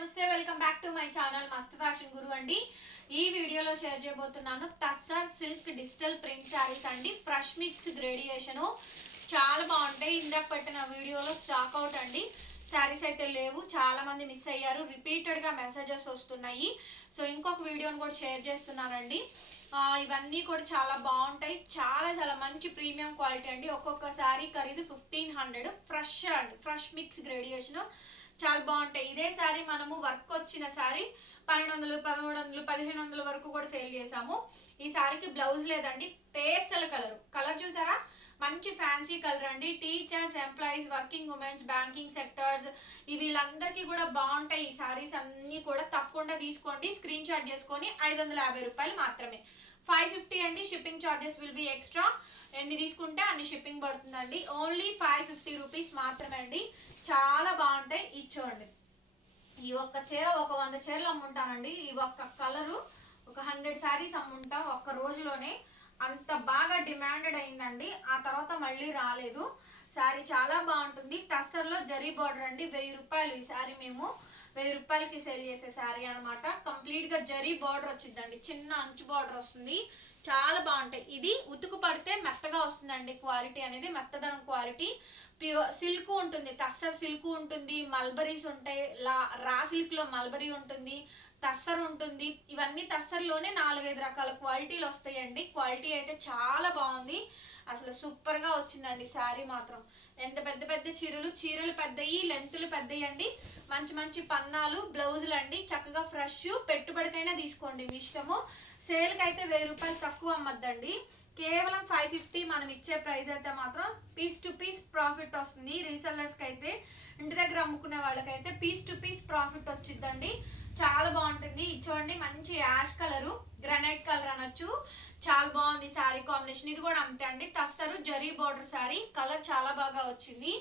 నమస్తే welcome back to my channel Mast fashion guru అండి. ఈ వీడియోలో షేర్ చేయబోతున్నాను tussar silk digital print saris అండి. ఫ్రెష్ మిక్స్ గ్రేడియేషన్ చాలా బాగుంటాయి. ఇందాక పెట్టిన వీడియోలో స్టాక్ అవుట్ అండి. శారీస్ అయితే లేవు. చాలా మంది మిస్ అయ్యారు. రిపీటెడ్గా మెసేజెస్ వస్తున్నాయి. సో ఇంకొక వీడియోని కూడా షేర్ చేస్తున్నానండి. ఇవన్నీ కూడా చాలా బాగుంటాయి. చాలా చాలా మంచి ప్రీమియం క్వాలిటీ అండి. ఒక్కొక్క శారీ ఖరీదు ఫిఫ్టీన్ హండ్రెడ్ ఫ్రెష్ అండి. ఫ్రెష్ మిక్స్ గ్రేడియేషన్ చాలా బాగుంటాయి. ఇదే సారీ మనము వర్క్ వచ్చిన సారీ పన్నెండు వందలు పదమూడు వందలు పదిహేను వందల వరకు కూడా సేల్ చేసాము ఈ సారీకి బ్లౌజ్ లేదండి పేస్టల్ కలర్. కలర్ చూసారా? మంచి ఫ్యాన్సీ కలర్ అండి. Teachers employees working women's banking sectors ఈ వీళ్ళందరికీ కూడా బాగుంటాయి ఈ సారీస్ అన్నీ కూడా. తప్పకుండా తీసుకోండి స్క్రీన్ షాట్ చేసుకొని ఐదు వందల యాభై రూపాయలు మాత్రమే. ఫైవ్ ఫిఫ్టీ అండి shipping charges will be extra. ఎన్ని తీసుకుంటే అన్ని షిప్పింగ్ పడుతుందండి. ఓన్లీ ఫైవ్ ఫిఫ్టీ రూపీస్ మాత్రమే అండి. చాలా బాగుంటాయి. ఇచ్చోండి ఈ ఒక్క చీర ఒక వంద చీరలు అమ్ముంటానండి ఈ ఒక్క కలరు ఒక హండ్రెడ్ శారీస్ అమ్ముంటాం ఒక్క రోజులోనే. అంత బాగా డిమాండెడ్ అయిందండి. ఆ తర్వాత మళ్ళీ రాలేదు. శారీ చాలా బాగుంటుంది. టస్సర్లో జరీ బార్డర్ అండి. వెయ్యి రూపాయలు ఈ శారీ మేము వెయ్యి రూపాయలకి సేల్ చేసే శారీ అనమాట కంప్లీట్గా జరీ బార్డర్ వచ్చిందండి. చిన్న అంచు బార్డర్ వస్తుంది. చాలా బాగుంటాయి. ఇది ఉతుకు పడితే మెత్తగా వస్తుందండి క్వాలిటీ అనేది. మెత్తదనం క్వాలిటీ. ప్యూర్ సిల్క్ ఉంటుంది. టస్సర్ సిల్క్ ఉంటుంది. మల్బరీస్ ఉంటాయి. లా రా సిల్క్లో మల్బరీ ఉంటుంది. టస్సర్ ఉంటుంది. ఇవన్నీ టస్సర్లోనే నాలుగైదు రకాల క్వాలిటీలు వస్తాయండి. క్వాలిటీ అయితే చాలా బాగుంది. అసలు సూపర్గా వచ్చిందండి శారీ మాత్రం. ఎంత పెద్ద పెద్ద చీరలు చీరలు పెద్దయి లెంతులు పెద్దయి అండి మంచి మంచి పన్నాలు బ్లౌజులు అండి చక్కగా ఫ్రెష్ పెట్టుబడికైనా తీసుకోండి మీ ఇష్టము. సేల్కి అయితే వెయ్యి రూపాయలు తక్కువ అమ్మద్దండి. కేవలం ఫైవ్ ఫిఫ్టీ మనం ఇచ్చే ప్రైస్ అయితే మాత్రం పీస్ టు పీస్ ప్రాఫిట్ వస్తుంది. రీసెల్లర్స్కి అయితే ఇంటి దగ్గర అమ్ముకునే వాళ్ళకైతే పీస్ టు పీస్ ప్రాఫిట్ వచ్చిందండి చాలా బాగుంటుంది. ఇది చూడండి మంచి యాష్ కలరు గ్రనైట్ కలర్ అనొచ్చు. చాలా బాగుంది శారీ కాంబినేషన్. ఇది కూడా అంతే అండి. తస్సరు జరీ బార్డర్ శారీ. కలర్ చాలా బాగా వచ్చింది.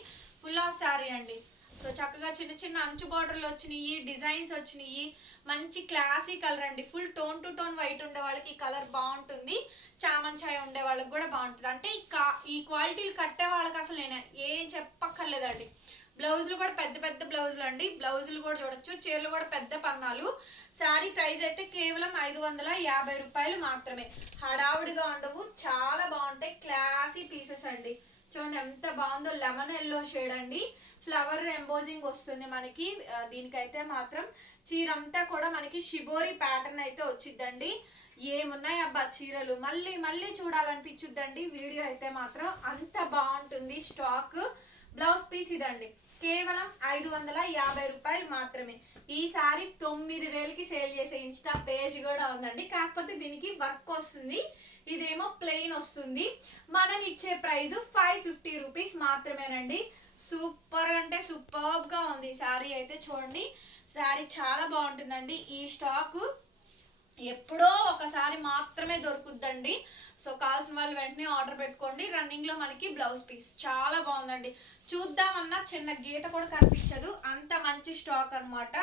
ఫుల్ ఆఫ్ శారీ అండి. సో చక్కగా చిన్న చిన్న అంచు బార్డర్లు వచ్చినాయి డిజైన్స్ వచ్చినాయి. మంచి క్లాసీ కలర్ అండి. Full tone to tone white ఉండే వాళ్ళకి ఈ కలర్ బాగుంటుంది. చామంచాయ ఉండే వాళ్ళకి కూడా బాగుంటుంది. అంటే ఈ కా ఈ క్వాలిటీలు కట్టే వాళ్ళకి అసలు నేను ఏం చెప్పక్కర్లేదండి. బ్లౌజులు కూడా పెద్ద పెద్ద బ్లౌజులు అండి. బ్లౌజులు కూడా చూడొచ్చు. చీరలు కూడా పెద్ద పన్నాలు. శారీ ప్రైస్ అయితే కేవలం ఐదు వందల యాభై రూపాయలు మాత్రమే. హడావుడిగా ఉండవు. చాలా బాగుంటాయి. క్లాసీ పీసెస్ అండి. చూడండి ఎంత బాగుందో లెమన్ ఎల్లో షేడ్ అండి. ఫ్లవర్ ఎంబోజింగ్ వస్తుంది మనకి. దీనికైతే మాత్రం చీర అంతా కూడా మనకి షిబోరి ప్యాటర్న్ అయితే వచ్చిద్దండి. ఏమున్నాయి అబ్బా చీరలు? మళ్ళీ మళ్ళీ చూడాలనిపించుద్దండి. వీడియో అయితే మాత్రం అంత బాగుంటుంది. స్టాక్ బ్లౌజ్ పీస్ ఇదండి. కేవలం ఐదు వందల యాభై రూపాయలు మాత్రమే. ఈసారి తొమ్మిది వేలకి సేల్ చేసే ఇన్స్టా పేజ్ కూడా ఉందండి. కాకపోతే దీనికి వర్క్ వస్తుంది. ఇదేమో ప్లెయిన్ వస్తుంది. మనం ఇచ్చే ప్రైస్ ఫైవ్ ఫిఫ్టీ రూపీస్ మాత్రమేనండి. సూపర్ అంటే సూపర్బ్గా ఉంది. శారీ అయితే చూడండి. శారీ చాలా బాగుంటుందండి. ఈ స్టాక్ ఎప్పుడో ఒకసారి మాత్రమే దొరుకుద్దండి. సో కావాల్సిన వాళ్ళు వెంటనే ఆర్డర్ పెట్టుకోండి. రన్నింగ్లో మనకి బ్లౌజ్ పీస్ చాలా బాగుందండి. చూద్దామన్నా చిన్న గీత కూడా కనిపించదు. అంత మంచి స్టాక్ అన్నమాట.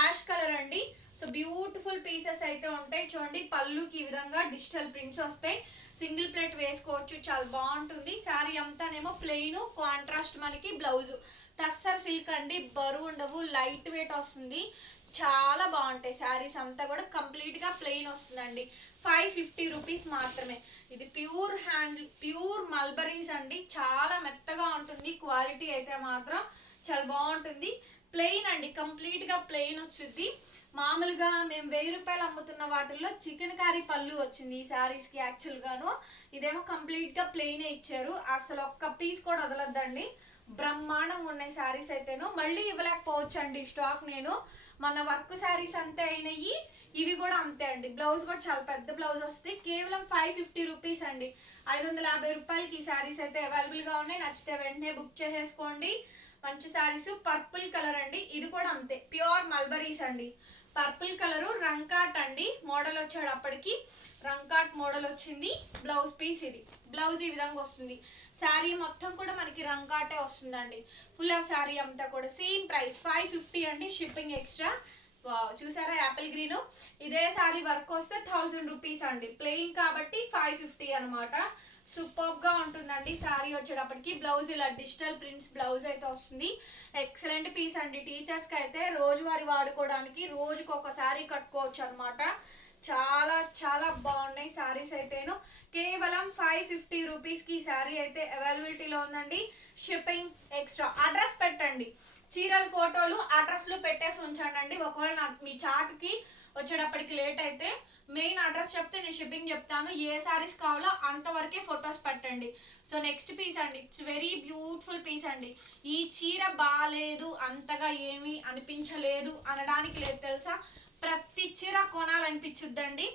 యాష్ కలర్ అండి. సో బ్యూటిఫుల్ పీసెస్ అయితే ఉంటాయి. చూడండి పళ్ళుకి ఈ విధంగా డిజిటల్ ప్రింట్స్ వస్తాయి. సింగిల్ ప్లేట్ వేసుకోవచ్చు చాలా బాగుంటుంది. శారీ అంతానేమో ప్లెయిన్ కాంట్రాస్ట్ మనకి బ్లౌజ్ టస్సర్ సిల్క్ అండి బరువు ఉండవు లైట్ వెయిట్ వస్తుంది. చాలా బాగుంటాయి శారీస్ అంతా కూడా కంప్లీట్గా ప్లెయిన్ వస్తుందండి. ఫైవ్ ఫిఫ్టీ రూపీస్ మాత్రమే. ఇది ప్యూర్ హ్యాండ్ ప్యూర్ మల్బరీస్ అండి. చాలా మెత్తగా ఉంటుంది క్వాలిటీ అయితే మాత్రం చాలా బాగుంటుంది. ప్లెయిన్ అండి కంప్లీట్గా ప్లెయిన్ వచ్చుద్ది. మామూలుగా మేము వెయ్యి రూపాయలు అమ్ముతున్న వాటిల్లో చికెన్ కర్రీ పళ్ళు వచ్చింది ఈ శారీస్కి యాక్చువల్ గాను. ఇదేమో కంప్లీట్గా ప్లెయిన్ ఇచ్చారు. అసలు ఒక్క పీస్ కూడా వదలొద్దండి. బ్రహ్మాండంగా ఉన్నాయి శారీస్ అయితేను. మళ్ళీ ఇవ్వలేకపోవచ్చు అండి స్టాక్ నేను. మన వర్క్ శారీస్ అంతే అయినాయి. ఇవి కూడా అంతే అండి. బ్లౌజ్ కూడా చాలా పెద్ద బ్లౌజ్ వస్తుంది. కేవలం ఫైవ్ ఫిఫ్టీ రూపీస్ అండి. ఐదు వందల యాభై రూపాయలకి ఈ శారీస్ అయితే అవైలబుల్గా ఉన్నాయి. నచ్చితే వెంటనే బుక్ చేసేసుకోండి. మంచి శారీస్ పర్పుల్ కలర్ అండి. ఇది కూడా అంతే. ప్యూర్ మల్బరీస్ అండి. పర్పుల్ కలరు రంకాట్ అండి. మోడల్ వచ్చాడు అప్పటికి. రంకాట్ మోడల్ వచ్చింది. బ్లౌజ్ పీస్ ఇది. బ్లౌజ్ ఈ విధంగా వస్తుంది. శారీ మొత్తం కూడా మనకి రంకాటే వస్తుందండి. ఫుల్ ఆఫ్ శారీ అంతా కూడా సేమ్ ప్రైస్. ఫైవ్ ఫిఫ్టీ అండి షిప్పింగ్ ఎక్స్ట్రా. చూసారా యాపిల్ గ్రీన్? ఇదే శారీ వర్క్ వస్తే థౌజండ్ రూపీస్ అండి. ప్లెయిన్ కాబట్టి ఫైవ్ ఫిఫ్టీ అనమాట సూపర్గా ఉంటుందండి సారీ వచ్చేటప్పటికి. బ్లౌజ్ ఇలా డిజిటల్ ప్రింట్స్ బ్లౌజ్ అయితే వస్తుంది. ఎక్సలెంట్ పీస్ అండి. టీచర్స్కి అయితే రోజువారీ వాడుకోవడానికి రోజుకు ఒక సారీ కట్టుకోవచ్చు అనమాట చాలా చాలా బాగున్నాయి సారీస్ అయితేను. కేవలం ఫైవ్ ఫిఫ్టీ రూపీస్కి ఈ సారీ అయితే అవైలబిలిటీలో ఉందండి. షిప్పింగ్ ఎక్స్ట్రా అడ్రస్ పెట్టండి. చీరల ఫోటోలు అడ్రస్లు పెట్టేసి ఉంచండి ఒకవేళ నాకు మీ చాట్కి వచ్చేటప్పటికి లేట్ అయితే మెయిన్ అడ్రస్ చెప్తే నేను షిప్పింగ్ చెప్తాను. ఏ శారీస్ కావాలో అంతవరకే ఫొటోస్ పెట్టండి. సో నెక్స్ట్ పీస్ అండి. ఇట్స్ వెరీ బ్యూటిఫుల్ పీస్ అండి. ఈ చీర బాగాలేదు అంతగా ఏమీ అనిపించలేదు అనడానికి లేదు తెలుసా? ప్రతి చీర కొనాలనిపించుద్దండి.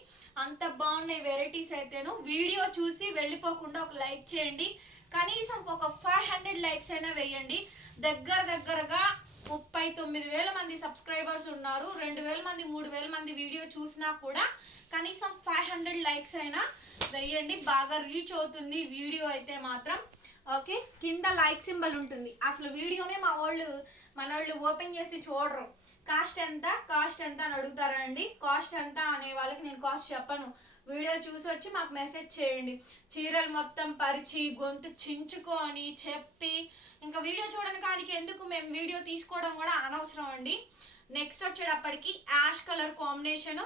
అంత బాగున్నాయి వెరైటీస్ అయితేను. వీడియో చూసి వెళ్ళిపోకుండా ఒక లైక్ చేయండి. కనీసం ఒక ఫైవ్ హండ్రెడ్ లైక్స్ అయినా వేయండి. దగ్గర దగ్గరగా ముప్పై తొమ్మిది వేల మంది సబ్స్క్రైబర్స్ ఉన్నారు. రెండు వేల మంది మూడు వేల మంది వీడియో చూసినా కూడా కనీసం ఫైవ్ హండ్రెడ్ లైక్స్ అయినా వేయండి బాగా రీచ్ అవుతుంది వీడియో అయితే మాత్రం. ఓకే? కింద లైక్ సింబల్ ఉంటుంది. అసలు వీడియోనే మా వాళ్ళు మన వాళ్ళు ఓపెన్ చేసి చూడరు. కాస్ట్ ఎంత కాస్ట్ ఎంత అని అడుగుతారండి. కాస్ట్ ఎంత అనే వాళ్ళకి నేను కాస్ట్ చెప్పను. వీడియో చూసి వచ్చి మాకు మెసేజ్ చేయండి. చీరలు మొత్తం పరిచి గొంతు చించుకొని చెప్పి ఇంకా వీడియో చూడడానికి ఎందుకు మేము వీడియో తీసుకోవడం కూడా అనవసరం అండి. నెక్స్ట్ వచ్చేటప్పటికి యాష్ కలర్ కాంబినేషన్.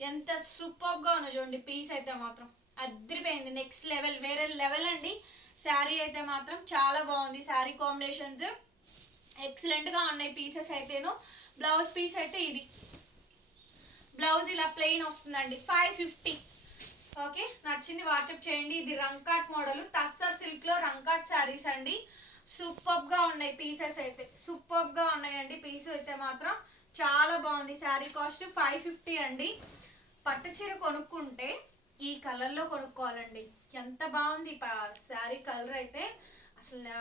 ఎంత సూపర్గా ఉందో చూడండి పీస్ అయితే మాత్రం. అదిరిపోయింది. నెక్స్ట్ లెవెల్ వేరే లెవెల్ అండి. శారీ అయితే మాత్రం చాలా బాగుంది. శారీ కాంబినేషన్స్. ఎక్సలెంట్గా ఉన్నాయి పీసెస్ అయితేను. బ్లౌజ్ పీస్ అయితే ఇది. బ్లౌజ్ ఇలా ప్లెయిన్ వస్తుందండి. ఫైవ్ ఫిఫ్టీ ఓకే నచ్చింది వాట్సాప్ చేయండి. ఇది రంకాట్ మోడల్ తస్సర్ సిల్క్లో రంకాట్ శారీస్ అండి. సూపర్గా ఉన్నాయి పీసెస్ అయితే. సూపర్గా ఉన్నాయండి పీస్ అయితే మాత్రం. చాలా బాగుంది శారీ కాస్ట్ ఫైవ్ ఫిఫ్టీ అండి. పట్టు చీర కొనుక్కుంటే ఈ కలర్లో కొనుక్కోవాలండి. ఎంత బాగుంది శారీ కలర్ అయితే. అసలు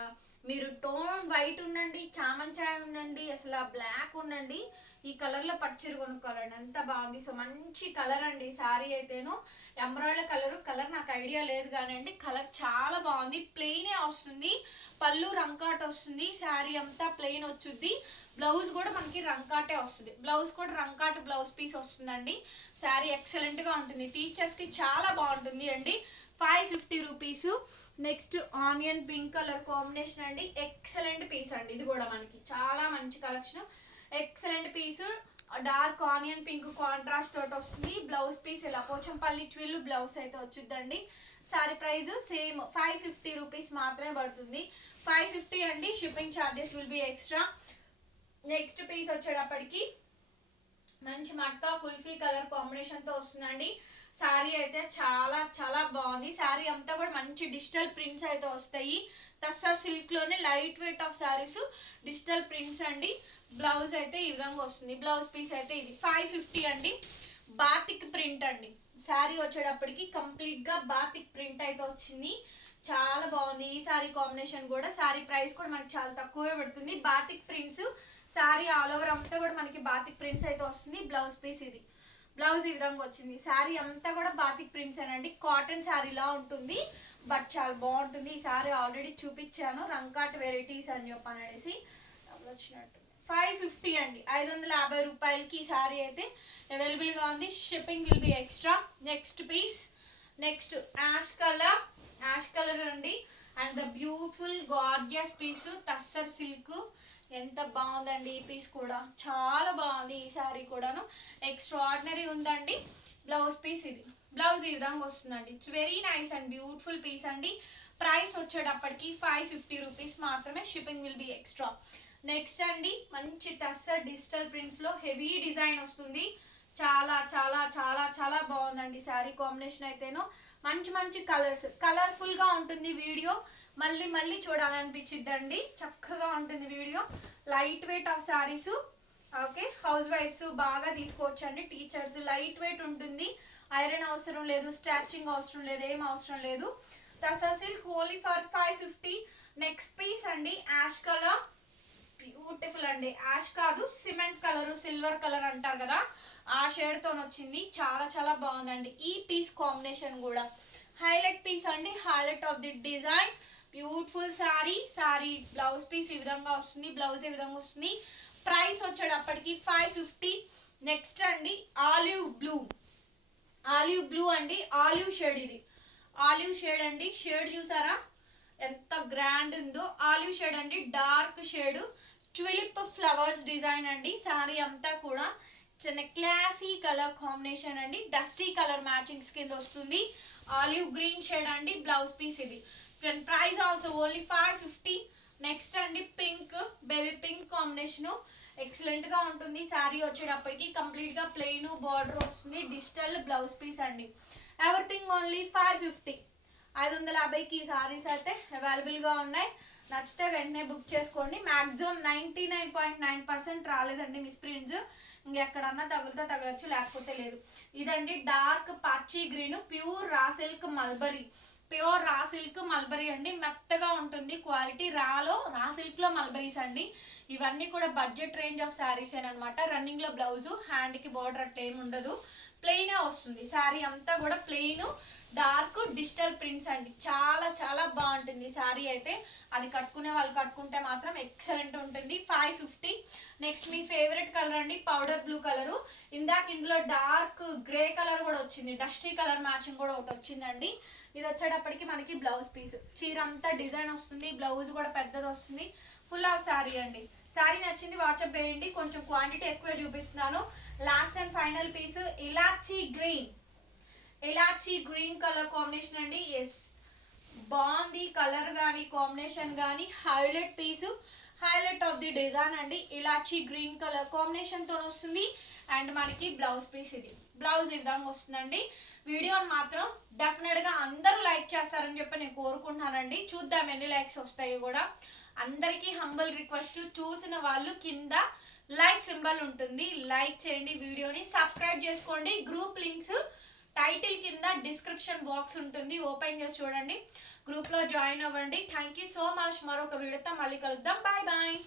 మీరు టోన్ వైట్ ఉండండి చామంచాయ ఉండండి అసలు బ్లాక్ ఉండండి ఈ కలర్లో పట్టుచీర కొనుక్కోవాలండి. ఎంత బాగుంది. సో మంచి కలర్ అండి సారీ అయితేను. ఎమరాల్డ్ కలర్ కలర్ నాకు ఐడియా లేదు కానండి. కలర్ చాలా బాగుంది. ప్లెయినే వస్తుంది. పళ్ళు రంకాట్ వస్తుంది. శారీ అంతా ప్లెయిన్ వచ్చుద్ది. బ్లౌజ్ కూడా మనకి రంకాటే వస్తుంది. బ్లౌజ్ కూడా రంకాట్ బ్లౌజ్ పీస్ వస్తుందండి. శారీ ఎక్సలెంట్గా ఉంటుంది. టీచర్స్కి చాలా బాగుంటుంది అండి. Five fifty rupees. Next onion pink colour combination అండి. ఎక్సలెంట్ పీస్ అండి. ఇది కూడా మనకి చాలా మంచి collection. Excellent piece. Dark onion pink contrast తోటి వస్తుంది. బ్లౌజ్ పీస్ ఇలా పోచంపల్లి ట్విల్ బ్లౌజ్ అయితే వచ్చిందండి sari price same five fifty rupees మాత్రమే పడుతుంది. ఫైవ్ ఫిఫ్టీ అండి. Shipping charges will be extra. Next piece వచ్చేటప్పటికి మంచి మట్కా కుల్ఫీ కలర్ కాంబినేషన్తో వస్తుందండి. శారీ అయితే చాలా చాలా బాగుంది. శారీ అంతా కూడా మంచి డిజిటల్ ప్రింట్స్ అయితే వస్తాయి. Tussar సిల్క్లోనే light weight of saris digital prints అండి. బ్లౌజ్ అయితే ఈ విధంగా వస్తుంది. బ్లౌజ్ పీస్ అయితే ఇది ఫైవ్ ఫిఫ్టీ అండి. బాతిక్ ప్రింట్ అండి. శారీ వచ్చేటప్పటికి కంప్లీట్గా బాతిక్ ప్రింట్ అయితే వచ్చింది. చాలా బాగుంది. ఈ శారీ కాంబినేషన్ కూడా శారీ ప్రైస్ కూడా మనకి చాలా తక్కువే పడుతుంది. Batik prints sari all over అంతా కూడా మనకి బాతిక్ ప్రింట్స్ అయితే వస్తుంది. బ్లౌజ్ పీస్ ఇది. బ్లౌజ్ ఈ విధంగా వచ్చింది. శారీ అంతా కూడా బాతిక్ ప్రింట్స్ అండి కాటన్ శారీలా ఉంటుంది. బట్ చాలా బాగుంటుంది. ఈ శారీ ఆల్రెడీ చూపించాను. రంకాట్ వెరైటీస్ అని చెప్పాను అనేసి వచ్చినట్టు ఫైవ్ ఫిఫ్టీ అండి. ఐదు వందల యాభై రూపాయలకి ఈ శారీ అయితే అవైలబుల్గా ఉంది. Shipping will be extra next piece next ash colour ash colour అండి. And the beautiful gorgeous piece tussar silk. ఎంత బాగుందండి ఈ పీస్ కూడా. చాలా బాగుంది ఈ శారీ కూడాను. ఎక్స్ట్రాడినరీ ఉందండి. బ్లౌజ్ పీస్ ఇది. బ్లౌజ్ ఈ విధంగా వస్తుందండి. It's very nice and beautiful piece అండి. ప్రైస్ వచ్చేటప్పటికి ఫైవ్ ఫిఫ్టీ రూపీస్ మాత్రమే shipping will be extra next అండి మంచి టస్సర్ డిజిటల్ ప్రింట్స్లో హెవీ డిజైన్ వస్తుంది. చాలా చాలా చాలా చాలా బాగుందండి శారీ కాంబినేషన్ అయితేను. మంచి మంచి కలర్స్ కలర్ఫుల్గా ఉంటుంది వీడియో. మళ్ళీ మళ్ళీ చూడాలనిపించిద్దండి. చక్కగా ఉంటుంది video. Light weight of saris. Okay house wives బాగా తీసుకోవచ్చండి. టీచర్స్ లైట్ వెయిట్ ఉంటుంది. ఐరన్ అవసరం లేదు స్ట్రాచింగ్ అవసరం లేదు ఏం అవసరం లేదు. Tussar silk only for five fifty. Next piece అండి యాష్ కలర్. బ్యూటిఫుల్ అండి. యాష్ కాదు సిమెంట్ కలర్ సిల్వర్ కలర్ అంటారు కదా ఆ షేడ్తో వచ్చింది. చాలా చాలా బాగుందండి. ఈ పీస్ కాంబినేషన్ కూడా. హైలైట్ పీస్ అండి. Highlight of the design beautiful sari sari blouse piece ఈ విధంగా వస్తుంది. బ్లౌజ్ ఈ విధంగా వస్తుంది? ప్రైస్ వచ్చేటప్పటికి ఫైవ్ ఫిఫ్టీ నెక్స్ట్ అండి ఆలివ్ బ్లూ ఆలివ్ బ్లూ అండి. ఆలివ్ షేడ్ ఇది. ఆలివ్ షేడ్ అండి. షేడ్ చూసారా? ఎంత గ్రాండ్ ఉందో ఆలివ్ షేడ్ అండి dark shade tulip flowers design అండి. శారీ అంతా కూడా చిన్న క్లాసీ కలర్ కాంబినేషన్ అండి. డస్టీ కలర్ మ్యాచింగ్స్ కింద వస్తుంది. ఆలివ్ గ్రీన్ షేడ్ అండి బ్లౌజ్ పీస్ ఇది. Price also only five fifty next అండి పింక్ బేబీ పింక్ కాంబినేషన్ ఎక్సలెంట్గా ఉంటుంది. శారీ వచ్చేటప్పటికి కంప్లీట్గా ప్లెయిన్ బార్డర్ వస్తుంది. డిజిటల్ బ్లౌజ్ పీస్ అండి. ఎవ్రీథింగ్ ఓన్లీ ఫైవ్ ఫిఫ్టీ ఐదు వందల యాభైకి సారీస్ అయితే అవైలబుల్గా ఉన్నాయి. నచ్చితే వెంటనే బుక్ చేసుకోండి. Maximum ninety nine point nine percent రాలేదండి మిస్ ప్రింట్స్ ఇంకెక్కడన్నా తగులుతా తగలొచ్చు లేకపోతే లేదు. ఇదండి డార్క్ పచ్చి green pure raw silk mulberry. Pure raw silk mulberry అండి. మెత్తగా ఉంటుంది క్వాలిటీ రాలో రా సిల్క్లో మల్బరీస్ అండి. ఇవన్నీ కూడా బడ్జెట్ రేంజ్ ఆఫ్ శారీస్ అనమాట రన్నింగ్లో బ్లౌజు హ్యాండ్కి బోర్డర్ అట్లా ఏమి ఉండదు. ప్లెయిన్ వస్తుంది. శారీ అంతా కూడా ప్లెయిన్. డార్క్ డిజిటల్ ప్రింట్స్ అండి. చాలా చాలా బాగుంటుంది. శారీ అయితే అది కట్టుకునే వాళ్ళు కట్టుకుంటే మాత్రం ఎక్సలెంట్ ఉంటుంది. ఫైవ్ ఫిఫ్టీ నెక్స్ట్ మీ ఫేవరెట్ కలర్ అండి పౌడర్ బ్లూ కలరు ఇందాక ఇందులో డార్క్ గ్రే కలర్ కూడా వచ్చింది. డస్టీ కలర్ మ్యాచింగ్ కూడా ఒకటి వచ్చిందండి. ఇది వచ్చేటప్పటికి మనకి బ్లౌజ్ పీస్ చీర అంతా డిజైన్ వస్తుంది. బ్లౌజ్ కూడా పెద్దది వస్తుంది. ఫుల్ ఆఫ్ శారీ అండి. శారీ నచ్చింది వాట్సాప్ చేయండి. కొంచెం క్వాంటిటీ ఎక్కువ చూపిస్తున్నాను. Last and final piece elaichi green elaichi green colour combination అండి? ఎస్ బాగుంది కలర్ కానీ కాంబినేషన్ కానీ highlight piece. Highlight of the design అండి. ఇలాచీ గ్రీన్ కలర్ కాంబినేషన్తో వస్తుంది. అండ్ మనకి బ్లౌజ్ పీస్ ఇది. బ్లౌజ్ ఈ విధంగా వస్తుందండి? వీడియోని మాత్రం డెఫినెట్గా అందరూ లైక్ చేస్తారని చెప్పి నేను కోరుకుంటున్నానండి. చూద్దాం ఎన్ని లైక్స్ వస్తాయో కూడా. అందరికీ హంబల్ రిక్వెస్ట్ చూసిన వాళ్ళు కింద లైక్ సింబల్ ఉంటుంది. లైక్ చేయండి వీడియోని. సబ్స్క్రైబ్ చేసుకోండి. గ్రూప్ లింక్స్ టైటిల్ కింద డిస్క్రిప్షన్ బాక్స్ ఉంటుంది. ఓపెన్ చేసి చూడండి. గ్రూప్లో జాయిన్ అవ్వండి. థ్యాంక్ యూ సో మచ్ మరొక వీడియోతో మళ్ళీ కలుద్దాం. Bye bye